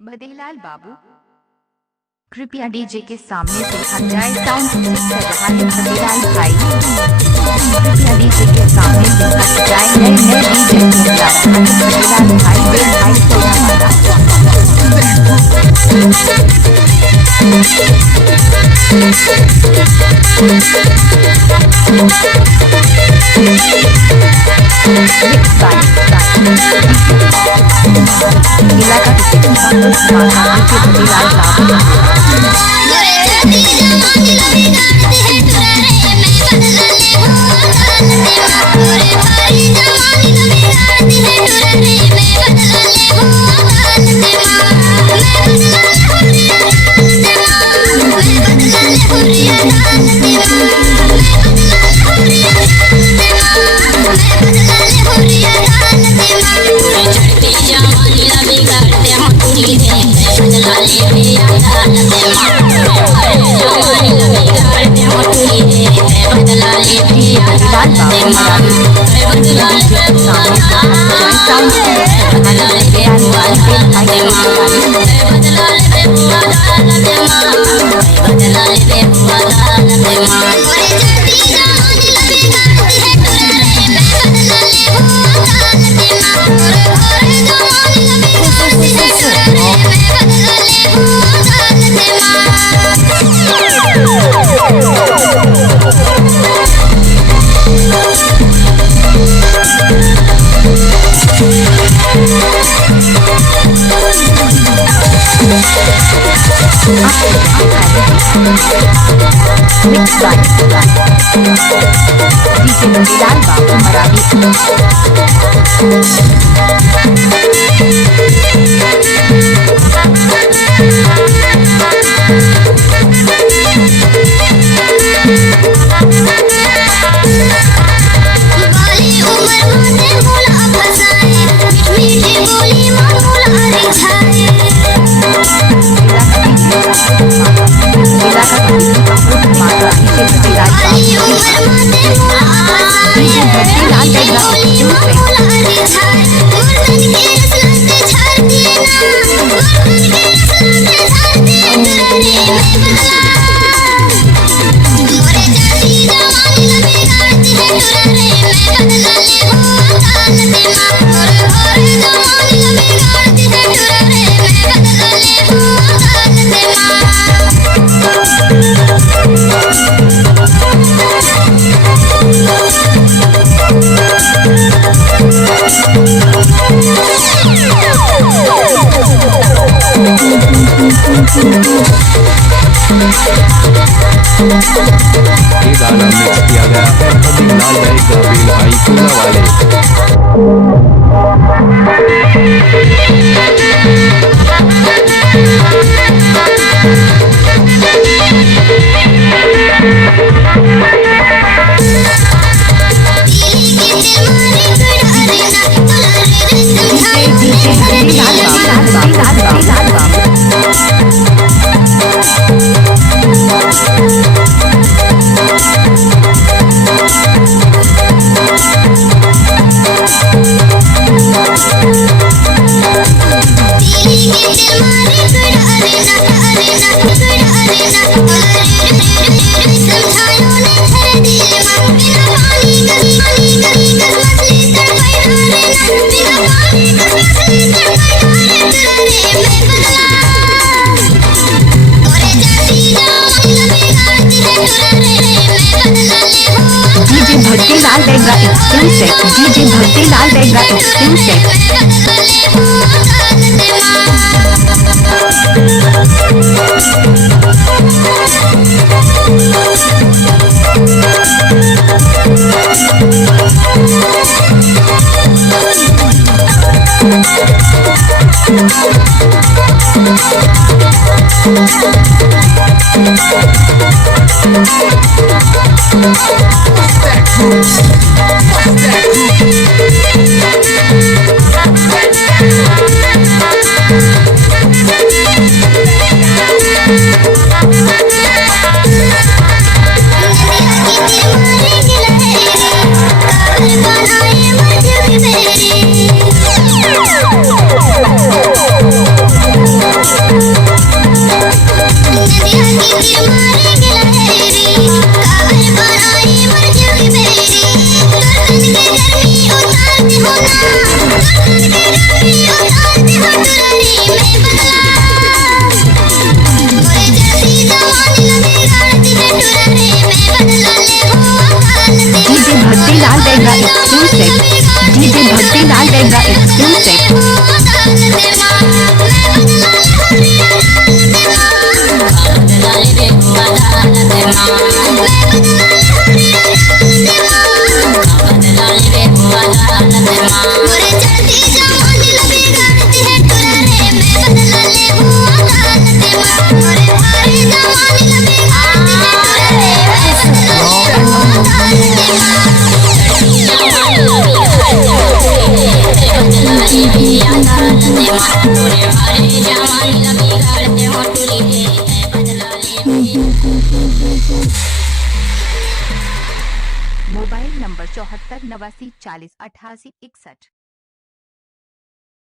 भदेलाल बाबू, कृपया डीजे के सामने से हट जाए। साउंड चेक कर रहा है भदेलाल भाई, कृपया डीजे के सामने से हट जाए। नए डीजे बुला रहा है भदेलाल भाई, बेल भाई सोना वाला। इलाका भदेलाल बाबू। भदेलाल बाबू मराठी। ये गाना मिक्स किया गया है भदेलाल भाई का बेल भाई सोना वाले। भदेलाल देगा एक्सक्लूसिव, डीजे भदेलाल देगा एक्सक्लूसिव। डीजे भक्ति लाल रहेगा एक्सक्लूसिव। Mobile number 74 89 40 88 61।